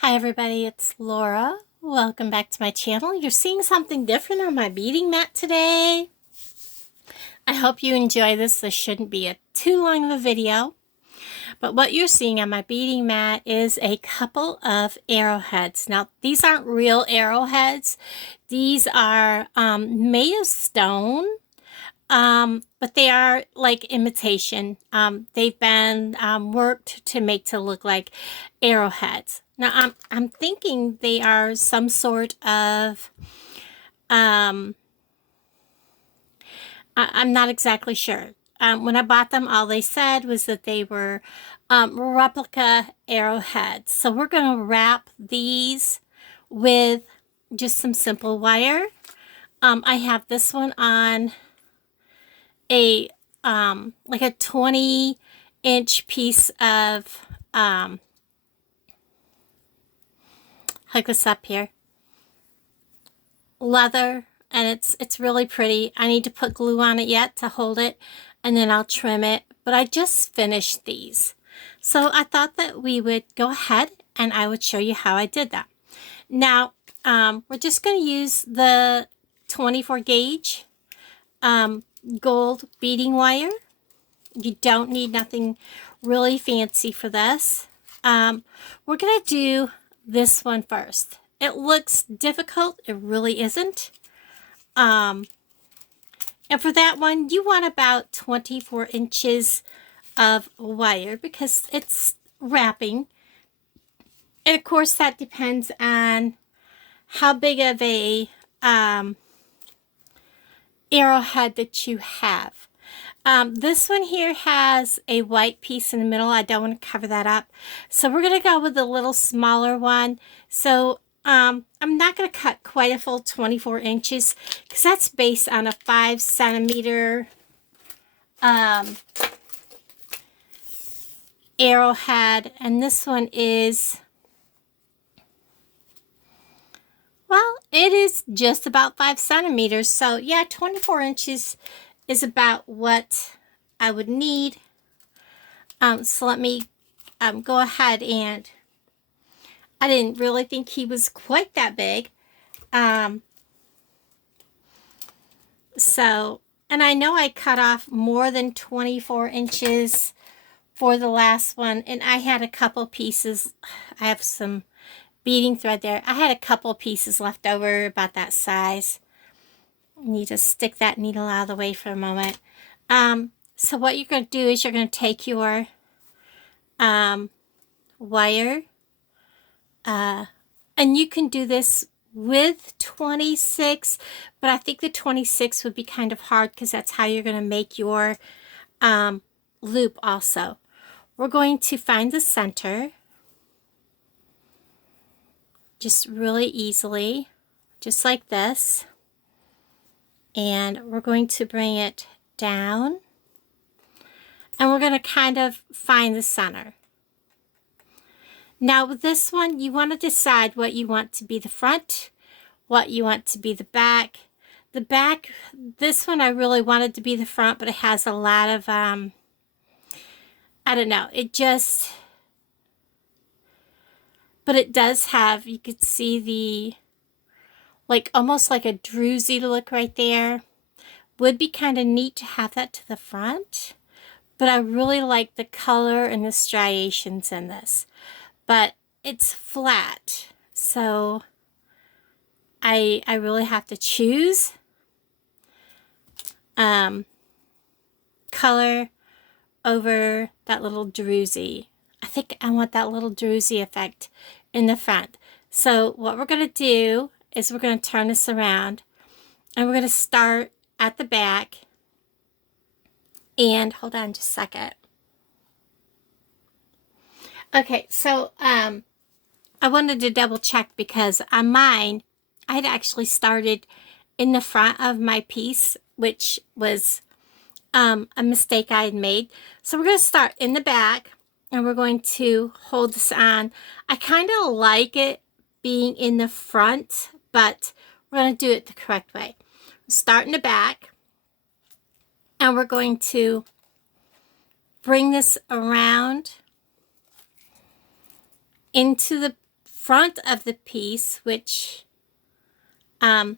Hi everybody, it's Laura. Welcome back to my channel. You're seeing something different on my beading mat today. I hope you enjoy this. This shouldn't be too long of a video. But what you're seeing on my beading mat is a couple of arrowheads. Now, these aren't real arrowheads. These are made of stone. But they are like imitation. They've been worked to make to look like arrowheads. Now I'm thinking they are some sort of I'm not exactly sure. When I bought them, all they said was that they were replica arrowheads. So we're going to wrap these with just some simple wire. I have this one on a like a 20-inch piece of hook this up here, leather, and it's really pretty. I need to put glue on it yet to hold it, and then I'll trim it, but I just finished these, so I thought that we would go ahead and I would show you how I did that. Now we're just going to use the 24 gauge gold beading wire. You don't need nothing really fancy for this. We're going to do this one first. It looks difficult. It really isn't. And for that one, you want about 24 inches of wire because it's wrapping. And of course, that depends on how big of a arrowhead that you have. This one here has a white piece in the middle. I don't want to cover that up. So we're going to go with a little smaller one. So I'm not going to cut quite a full 24 inches because that's based on a 5 centimeter arrowhead. And this one is, well, it is just about 5 centimeters. So yeah, 24 inches is about what I would need. So let me go ahead, and I didn't really think he was quite that big. And I know I cut off more than 24 inches for the last one, and I had a couple pieces. I have some beading thread there. I had a couple pieces left over about that size. You need to stick that needle out of the way for a moment. So what you're going to do is you're going to take your wire, and you can do this with 26, but I think the 26 would be kind of hard because that's how you're going to make your loop also. We're going to find the center just really easily, just like this. And we're going to bring it down, and we're going to kind of find the center. Now with this one, you want to decide what you want to be the front, what you want to be the back. The back, this one I really wanted to be the front, but it has a lot of, I don't know, but it does have, you could see the, like almost like a druzy look right there. Would be kind of neat to have that to the front, but I really like the color and the striations in this. But it's flat, so I really have to choose color over that little druzy. I think I want that little druzy effect in the front. So what we're going to do is we're going to turn this around, and we're going to start at the back. And hold on just a second. Okay, so I wanted to double check because on mine, I had actually started in the front of my piece, which was a mistake I had made. So we're going to start in the back, and we're going to hold this on. I kind of like it being in the front, but we're going to do it the correct way. Start in the back, and we're going to bring this around into the front of the piece, which, and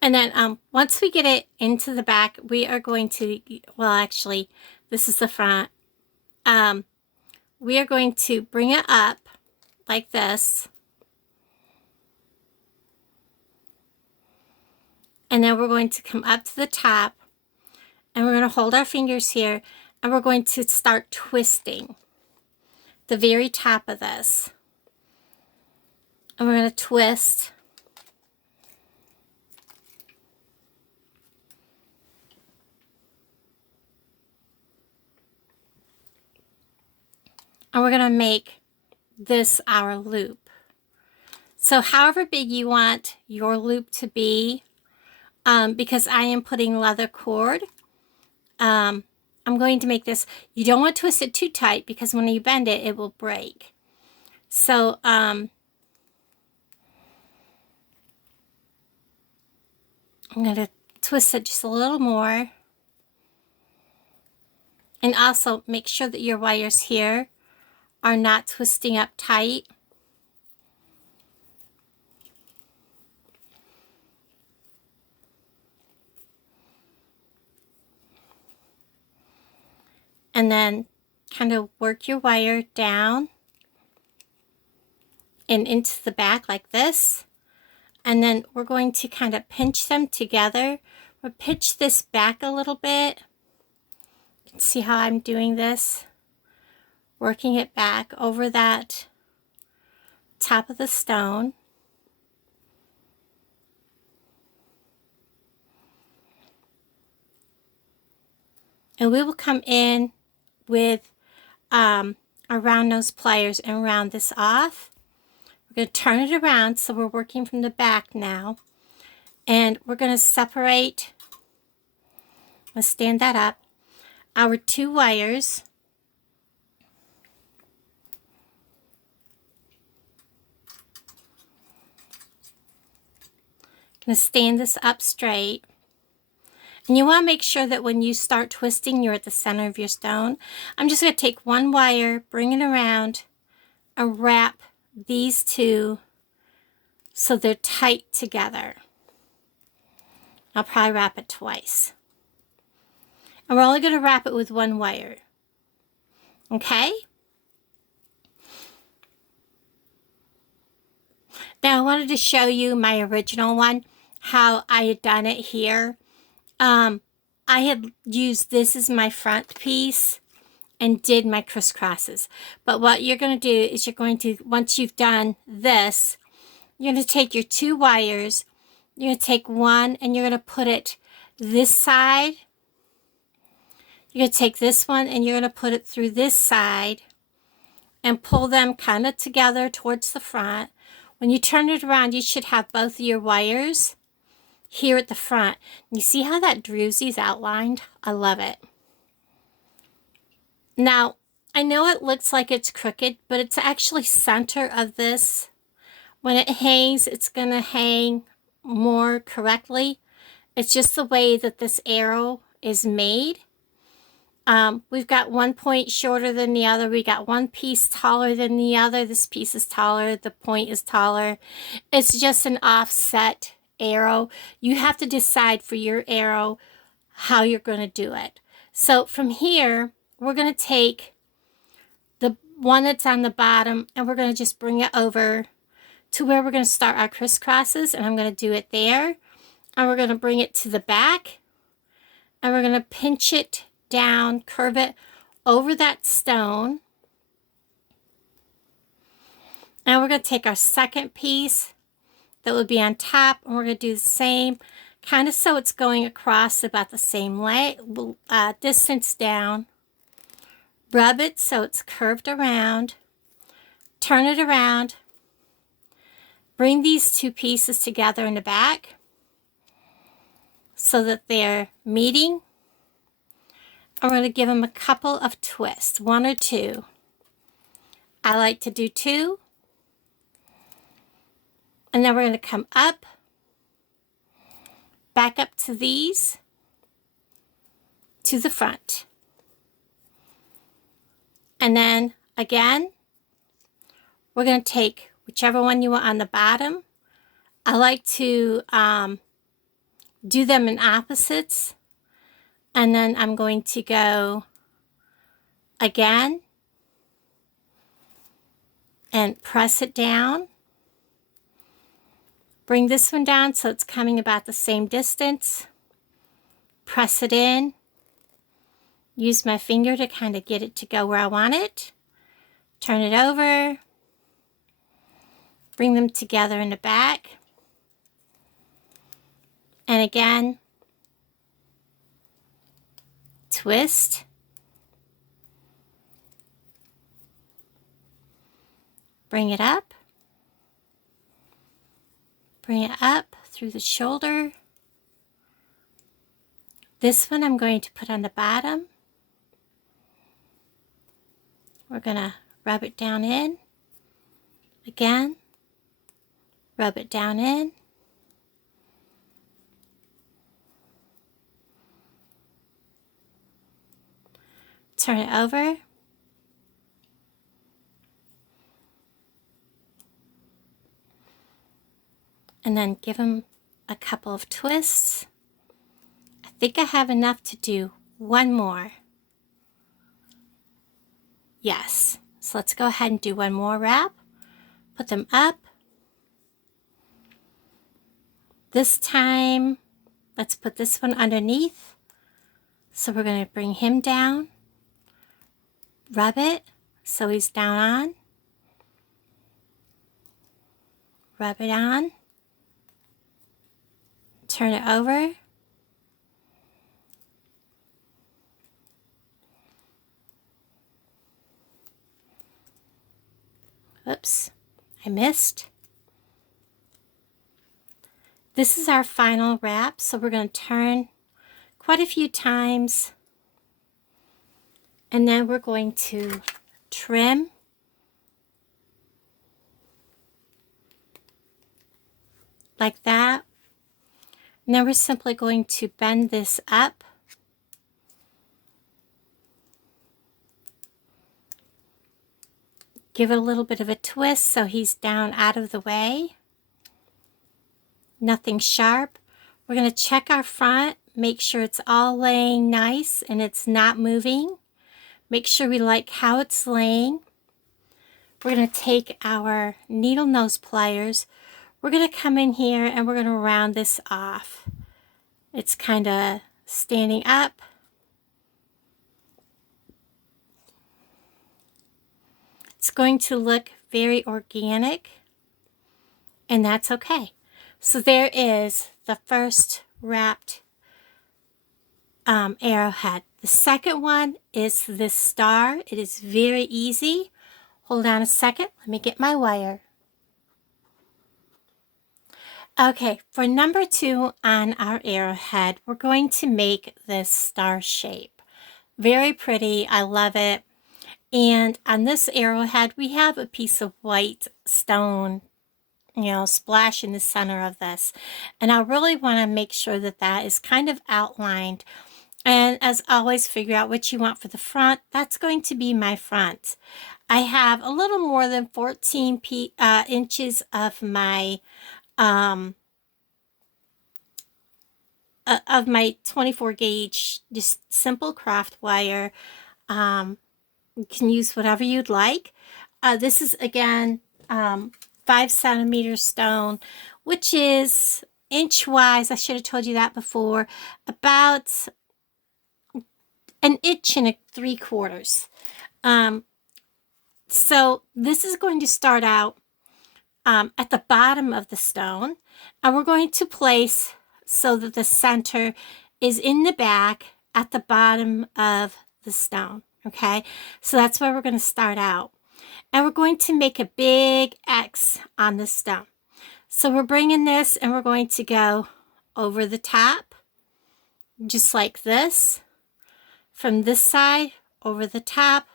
then once we get it into the back, we are going to, well, actually, this is the front. We are going to bring it up like this. And then we're going to come up to the top, and we're going to hold our fingers here, and we're going to start twisting the very top of this. And we're going to twist. And we're going to make this our loop. So however big you want your loop to be, because I am putting leather cord, I'm going to make this, you don't want to twist it too tight because when you bend it, it will break. So, I'm going to twist it just a little more. And also make sure that your wires here are not twisting up tight. And then kind of work your wire down and into the back like this. And then we're going to kind of pinch them together. We'll pinch this back a little bit. You can see how I'm doing this. Working it back over that top of the stone. And we will come in with our round nose pliers and round this off. We're going to turn it around, so we're working from the back now. And we're going to separate, let's stand that up, our two wires. Going to stand this up straight. And you want to make sure that when you start twisting, you're at the center of your stone. I'm just going to take one wire, bring it around, and wrap these two so they're tight together. I'll probably wrap it twice. And we're only going to wrap it with one wire. Okay? Now I wanted to show you my original one, how I had done it here. I had used this as my front piece and did my crisscrosses. But what you're going to do is you're going to, once you've done this, you're going to take your two wires, you're going to take one and you're going to put it this side. You're going to take this one and you're going to put it through this side and pull them kind of together towards the front. When you turn it around, you should have both of your wires here at the front. You see how that druzy is outlined? I love it. Now, I know it looks like it's crooked, but it's actually center of this. When it hangs, it's going to hang more correctly. It's just the way that this arrow is made. We've got one point shorter than the other. We got one piece taller than the other. This piece is taller. The point is taller. It's just an offset arrow. You have to decide for your arrow how you're going to do it. So from here, we're going to take the one that's on the bottom and we're going to just bring it over to where we're going to start our crisscrosses, and I'm going to do it there. And we're going to bring it to the back and we're going to pinch it down, curve it over that stone. And we're going to take our second piece that would be on top, and we're going to do the same, kind of so it's going across about the same distance down. Rub it so it's curved around. Turn it around. Bring these two pieces together in the back so that they're meeting. I'm going to give them a couple of twists, one or two. I like to do two. And then we're going to come up, back up to these, to the front. And then again, we're going to take whichever one you want on the bottom. I like to do them in opposites. And then I'm going to go again and press it down. Bring this one down so it's coming about the same distance. Press it in. Use my finger to kind of get it to go where I want it. Turn it over. Bring them together in the back. And again, twist. Bring it up. Bring it up through the shoulder. This one I'm going to put on the bottom. We're going to rub it down in. Again, rub it down in. Turn it over. And then give them a couple of twists. I think I have enough to do one more. Yes. So let's go ahead and do one more wrap. Put them up. This time, let's put this one underneath. So we're going to bring him down. Rub it so he's down on. Rub it on. Turn it over. Oops, I missed. This is our final wrap, so we're going to turn quite a few times. And then we're going to trim. Like that. And then we're simply going to bend this up. Give it a little bit of a twist so he's down out of the way. Nothing sharp. We're going to check our front, make sure it's all laying nice and it's not moving. Make sure we like how it's laying. We're going to take our needle nose pliers. We're going to come in here and we're going to round this off. It's kind of standing up. It's going to look very organic, and that's okay. So there is the first wrapped arrowhead. The second one is this star. It is very easy. Hold on a second. Let me get my wire. Okay, for number 2 on our arrowhead, we're going to make this star shape. Very pretty. I love it. And on this arrowhead, we have a piece of white stone, splash in the center of this. And I really want to make sure that that is kind of outlined. And as always, figure out what you want for the front. That's going to be my front. I have a little more than 14 inches of my 24 gauge, just simple craft wire. You can use whatever you'd like. This is, again, 5 centimeter stone, which is inch-wise, I should have told you that before, about 1 3/4 inches. So this is going to start out at the bottom of the stone, and we're going to place so that the center is in the back at the bottom of the stone. Okay, so that's where we're going to start out. And we're going to make a big X on the stone. So we're bringing this and we're going to go over the top, just like this. From this side, over the top,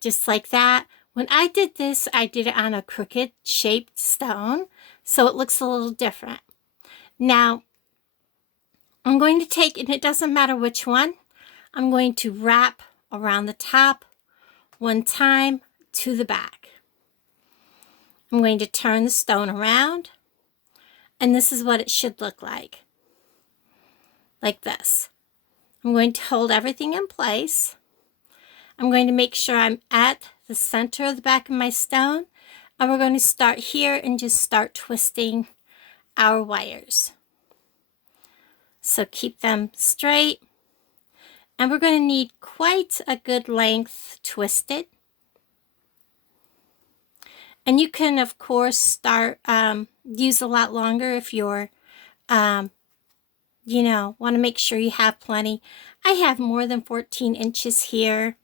just like that. When I did this, I did it on a crooked shaped stone, so it looks a little different. Now, I'm going to take, and it doesn't matter which one, I'm going to wrap around the top one time to the back. I'm going to turn the stone around, and this is what it should look like this. I'm going to hold everything in place. I'm going to make sure I'm at the center of the back of my stone, and we're going to start here and just start twisting our wires. So keep them straight, and we're going to need quite a good length twisted. And you can, of course, start use a lot longer if you're, you know, want to make sure you have plenty. I have more than 14 inches here,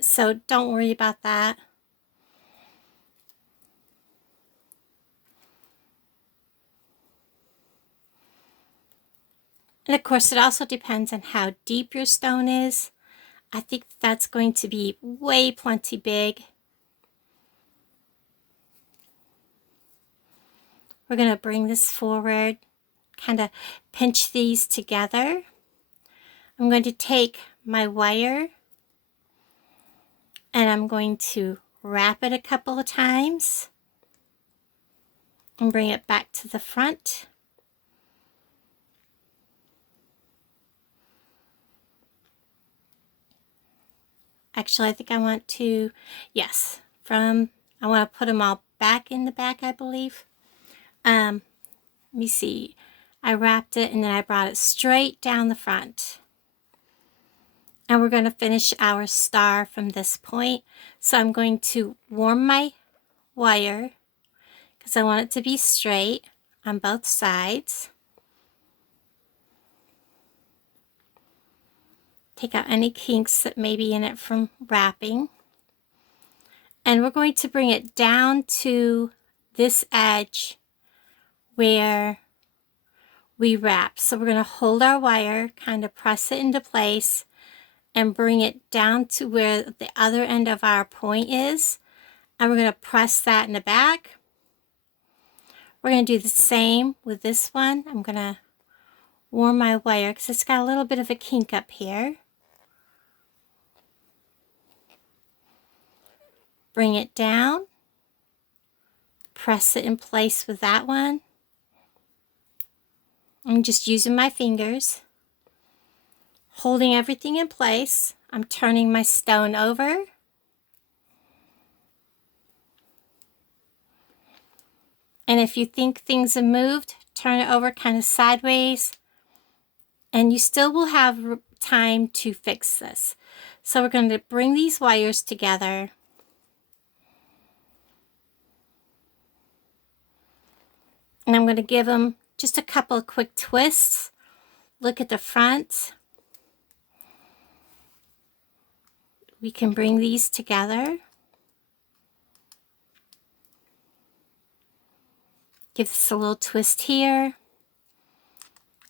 so don't worry about that. And of course, it also depends on how deep your stone is. I think that's going to be way plenty big. We're going to bring this forward, kind of pinch these together. I'm going to take my wire and I'm going to wrap it a couple of times and bring it back to the front. Actually, I think I want to, yes, I want to put them all back in the back, I believe. Let me see. I wrapped it and then I brought it straight down the front. And we're going to finish our star from this point. So I'm going to warm my wire because I want it to be straight on both sides. Take out any kinks that may be in it from wrapping. And we're going to bring it down to this edge where we wrap. So we're going to hold our wire, kind of press it into place, and bring it down to where the other end of our point is. And we're going to press that in the back. We're going to do the same with this one. I'm going to warm my wire because it's got a little bit of a kink up here. Bring it down. Press it in place with that one. I'm just using my fingers. Holding everything in place. I'm turning my stone over. And if you think things have moved, turn it over kind of sideways. And you still will have time to fix this. So we're going to bring these wires together. And I'm going to give them just a couple of quick twists. Look at the front. We can bring these together. Give this a little twist here.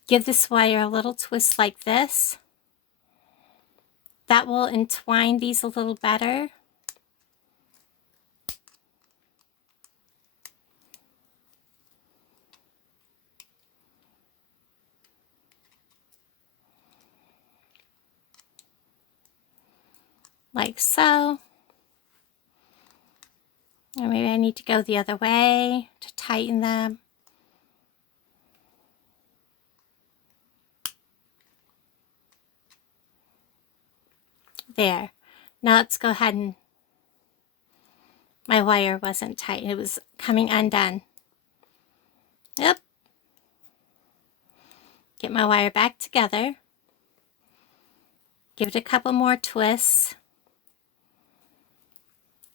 Give this wire a little twist like this. That will entwine these a little better. Like so. Or maybe I need to go the other way to tighten them. There. Now let's go ahead and, my wire wasn't tight. It was coming undone. Yep. Get my wire back together. Give it a couple more twists.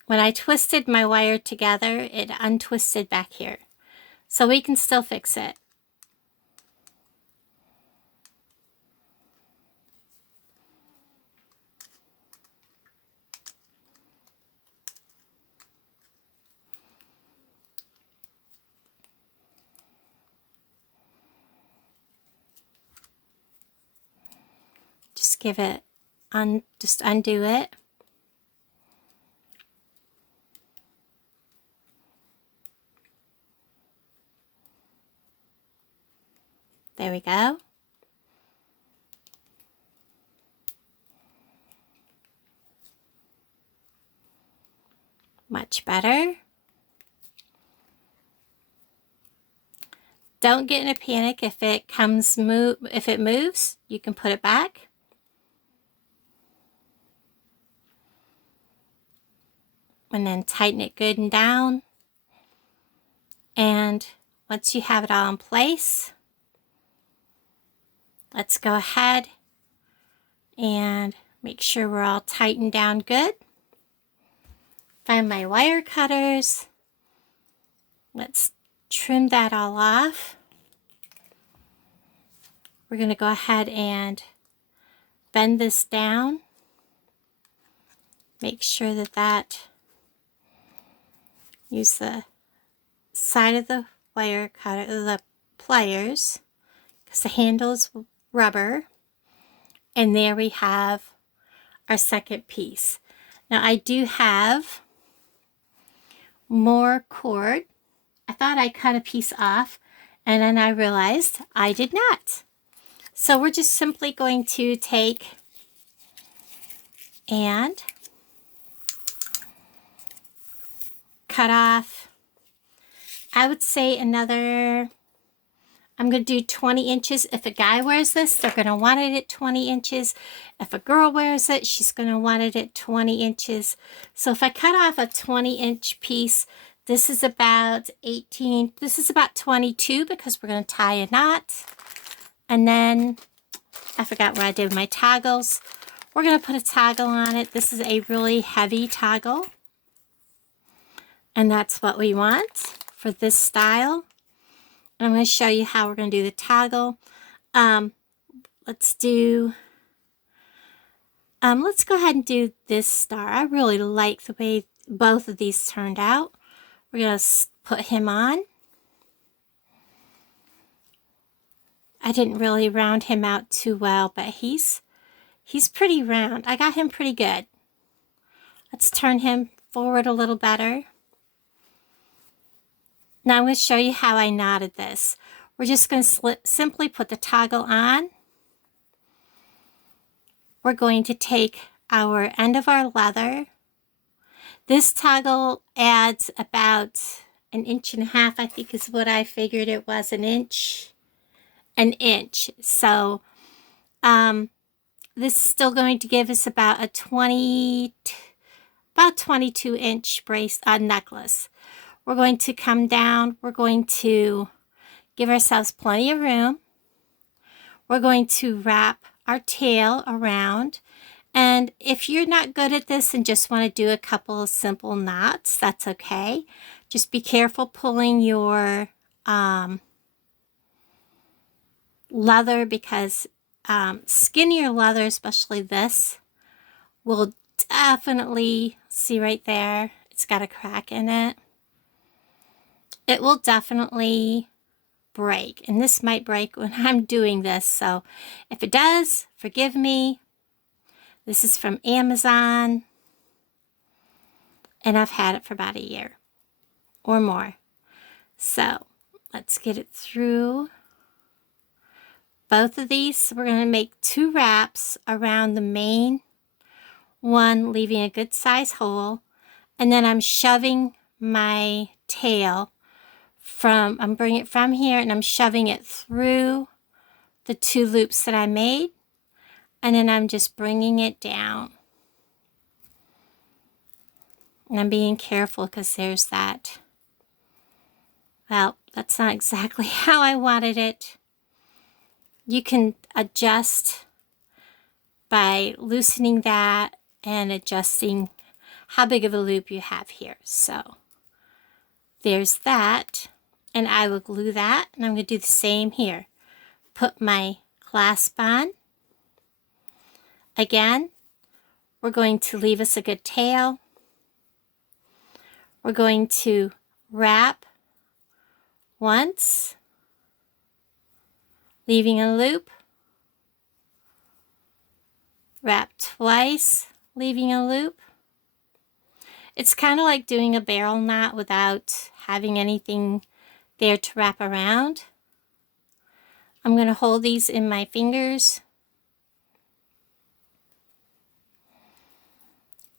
When I twisted my wire together, it untwisted back here. So we can still fix it. Just give it, just undo it. There we go. Much better. Don't get in a panic if it moves, you can put it back. And then tighten it good and down. And once you have it all in place, let's go ahead and make sure we're all tightened down good. Find my wire cutters. Let's trim that all off. We're going to go ahead and bend this down. Make sure that use the side of the wire cutter, the pliers, because the handle is rubber. And there we have our second piece. Now I do have more cord. I thought I cut a piece off, and then I realized I did not. So we're just simply going to take and cut off, I would say another, I'm going to do 20 inches. If a guy wears this, they're going to want it at 20 inches. If a girl wears it, she's going to want it at 20 inches. So if I cut off a 20-inch piece, this is about 18, this is about 22 because we're going to tie a knot. And then I forgot where I did my toggles. We're going to put a toggle on it. This is a really heavy toggle. And that's what we want for this style. And I'm going to show you how we're going to do the toggle. Let's go ahead and do this star. I really like the way both of these turned out. We're going to put him on. I didn't really round him out too well, but he's pretty round. I got him pretty good. Let's turn him forward a little better. Now I'm going to show you how I knotted this. We're just going to simply put the toggle on. We're going to take our end of our leather. This toggle adds about 1.5 inches, I think is what I figured it was, an inch. So this is still going to give us about a 22-inch necklace. We're going to come down. We're going to give ourselves plenty of room. We're going to wrap our tail around. And if you're not good at this and just want to do a couple of simple knots, that's okay. Just be careful pulling your leather, because skinnier leather, especially this, will definitely, see right there, it's got a crack in it. It will definitely break, and this might break when I'm doing this, so if it does, forgive me. This is from Amazon, and I've had it for about a year or more. So let's get it through both of these. We're going to make 2 wraps around the main one, leaving a good size hole, and then I'm shoving my tail I'm bringing it from here, and I'm shoving it through the 2 loops that I made, and then I'm just bringing it down. And I'm being careful because there's that, well, that's not exactly how I wanted it. You can adjust by loosening that and adjusting how big of a loop you have here. So there's that. And I will glue that, and I'm going to do the same here. Put my clasp on. Again, we're going to leave us a good tail. We're going to wrap once, leaving a loop. Wrap twice, leaving a loop. It's kind of like doing a barrel knot without having anything there to wrap around. I'm going to hold these in my fingers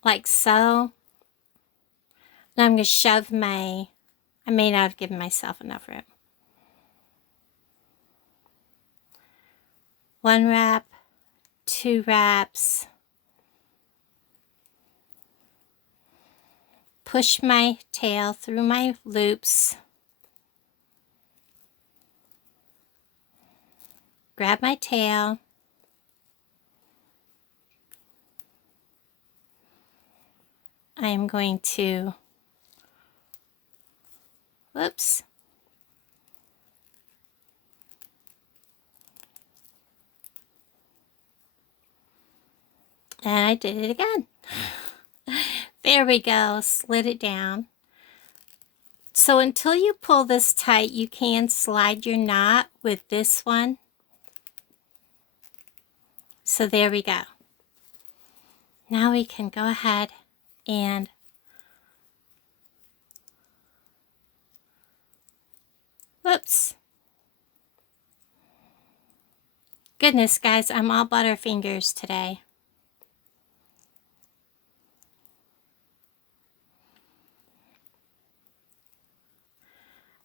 like so. And I'm going to shove I may not have given myself enough room. One wrap, two wraps. Push my tail through my loops. Grab my tail. I am going to, whoops. And I did it again. There we go, slid it down. So until you pull this tight, you can slide your knot with this one. So there we go. Now we can go ahead and whoops. Goodness, guys, I'm all butterfingers today.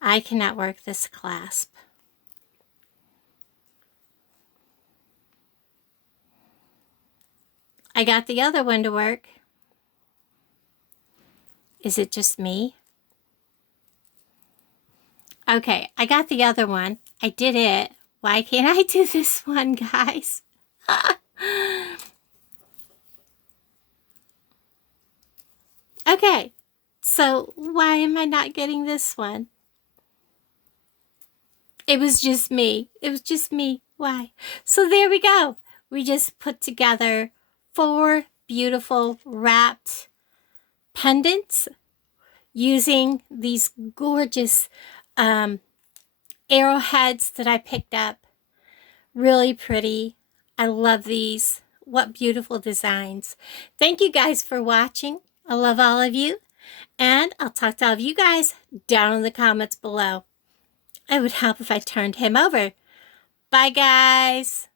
I cannot work this clasp. I got the other one to work. Is it just me? Okay, I got the other one. I did it. Why can't I do this one, guys? Okay, so why am I not getting this one? It was just me. It was just me. Why? So there we go. We just put together 4 beautiful wrapped pendants using these gorgeous arrowheads that I picked up. Really pretty. I love these. What beautiful designs. Thank you guys for watching. I love all of you. And I'll talk to all of you guys down in the comments below. It would help if I turned him over. Bye, guys.